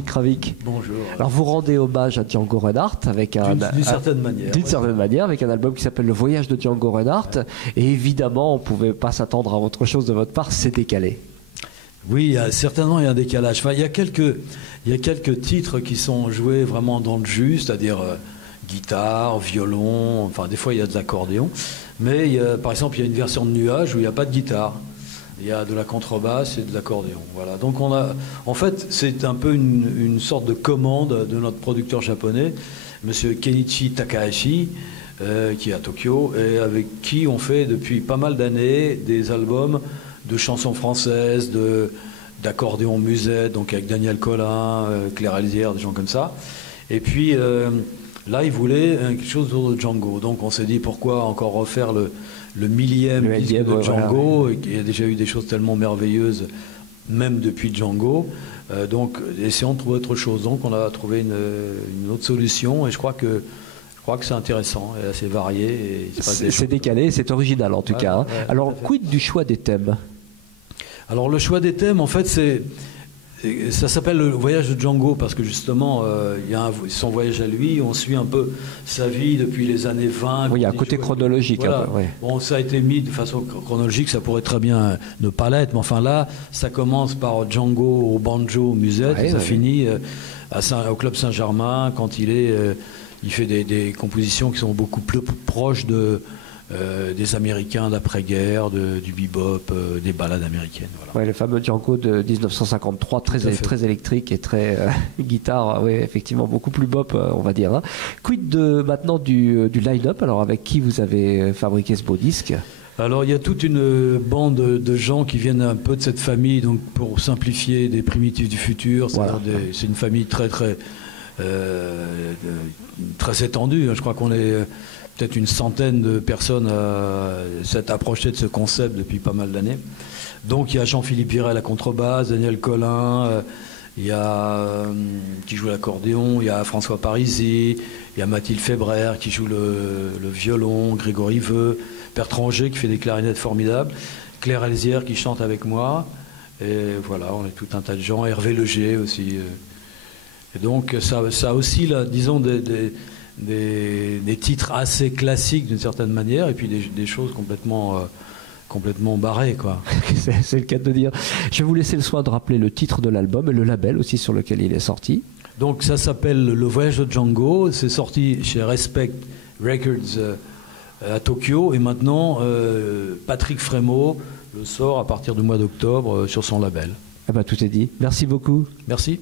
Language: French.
Dick Kravik. Bonjour. Alors vous rendez hommage à Django Reinhardt avec d'une certaine manière. D'une certaine manière, avec un album qui s'appelle Le Voyage de Django Reinhardt. Ouais. Et évidemment, on ne pouvait pas s'attendre à autre chose de votre part, c'est décalé. Oui, certainement il y a un décalage. Enfin, il y a quelques titres qui sont joués vraiment dans le jus, c'est-à-dire guitare, violon, enfin des fois il y a de l'accordéon. Mais par exemple, il y a une version de Nuage où il n'y a pas de guitare. Il y a de la contrebasse et de l'accordéon. Voilà. Donc en fait, c'est un peu une sorte de commande de notre producteur japonais, Monsieur Kenichi Takahashi, qui est à Tokyo, et avec qui on fait depuis pas mal d'années des albums de chansons françaises, d'accordéon musette, donc avec Daniel Colin, Claire Elzière, des gens comme ça. Et puis là, il voulait quelque chose autour de Django. Donc on s'est dit pourquoi encore refaire le millième disque de Django, voilà. Il y a déjà eu des choses tellement merveilleuses, même depuis Django. Donc essayons de trouver autre chose. Donc on a trouvé une autre solution, et je crois que c'est intéressant et assez varié. C'est décalé, c'est original en tout cas. Hein. Ouais, alors, quid du choix des thèmes? Alors, le choix des thèmes, en fait, ça s'appelle le voyage de Django parce que justement, il y a son voyage à lui. On suit un peu sa vie depuis les années 20. Oui, il y a un côté chronologique. Voilà. Un peu, ouais. Bon, ça a été mis de façon chronologique, ça pourrait très bien ne pas l'être. Mais enfin là, ça commence par Django au banjo, musette, et ça finit au Club Saint-Germain quand il fait des compositions qui sont beaucoup plus proches des Américains d'après-guerre, du bebop, des ballades américaines. Voilà. Ouais, le fameux Django de 1953, très électrique et très guitare, oui, effectivement, beaucoup plus bop, on va dire. Hein. Quid maintenant du line-up, alors avec qui vous avez fabriqué ce beau disque? Alors il y a toute une bande de gens qui viennent un peu de cette famille, donc pour simplifier, des Primitifs du futur, voilà. C'est une famille très étendue. Je crois qu'on est peut-être une centaine de personnes à s'être approchées de ce concept depuis pas mal d'années. Donc il y a Jean-Philippe Viret à la contrebasse, Daniel Colin, il y a qui joue l'accordéon, il y a François Parisi, il y a Mathilde Fébraire qui joue le violon, Grégory Veu, Bertrand Auger qui fait des clarinettes formidables, Claire Elzière qui chante avec moi, et voilà, on est tout un tas de gens, Hervé Leger aussi. Et donc ça aussi, là, disons, des titres assez classiques d'une certaine manière, et puis des choses complètement barrées, quoi. C'est le cas de dire. Je vais vous laisser le soin de rappeler le titre de l'album et le label aussi sur lequel il est sorti. Donc ça s'appelle Le Voyage de Django, c'est sorti chez Respect Records à Tokyo, et maintenant Patrick Frémaux le sort à partir du mois d'octobre sur son label. Eh ben, tout est dit. Merci beaucoup. Merci.